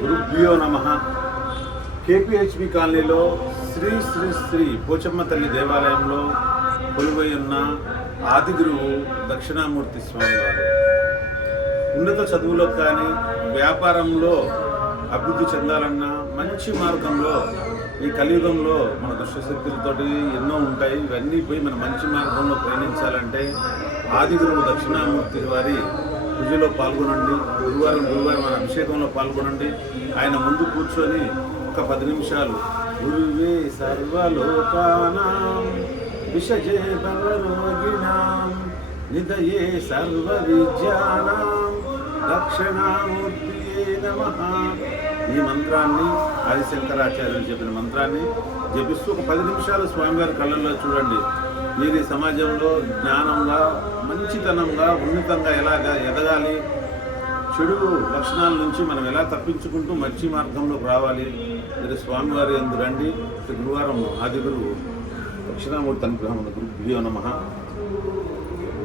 గురుభ్యో నమః. కేపీహెచ్బి కాలనీలో శ్రీ శ్రీ శ్రీ పోచమ్మ తల్లి దేవాలయంలో కొలువై ఉన్న ఆదిగురువు దక్షిణామూర్తి స్వామి వారు ఉన్నత చదువులో కానీ వ్యాపారంలో అభివృద్ధి చెందాలన్నా మంచి మార్గంలో ఈ కలియుగంలో మన దుష్టశక్తులతోటి ఎన్నో ఉంటాయి. ఇవన్నీ పోయి మన మంచి మార్గంలో ప్రయాణించాలంటే ఆదిగురువు దక్షిణామూర్తి వారి పూజలో పాల్గొనండి. గురువారం మన అభిషేకంలో పాల్గొనండి. ఆయన ముందు కూర్చొని ఒక 10 నిమిషాలు గురువే సర్వలోకానాం విషజే భవరోగిణాం నిదయే సర్వ విద్యానాం దక్షిణామూర్తియే నమః ఈ మంత్రాన్ని ఆదిశంకరాచార్యులు చెప్పిన మంత్రాన్ని జపిస్తూ ఒక 10 నిమిషాలు స్వామివారి కళ్ళల్లో చూడండి. మీరు ఈ సమాజంలో జ్ఞానంగా మంచితనంగా ఉన్నతంగా ఎలాగా ఎదగాలి, చెడు లక్షణాల నుంచి మనం ఎలా తప్పించుకుంటూ మంచి మార్గంలోకి రావాలి. మీరు స్వామివారి యందు రండి. గురువారం ఆదిగురువు దక్షిణామూర్తి అనుగ్రహం. గురుభ్యో నమః.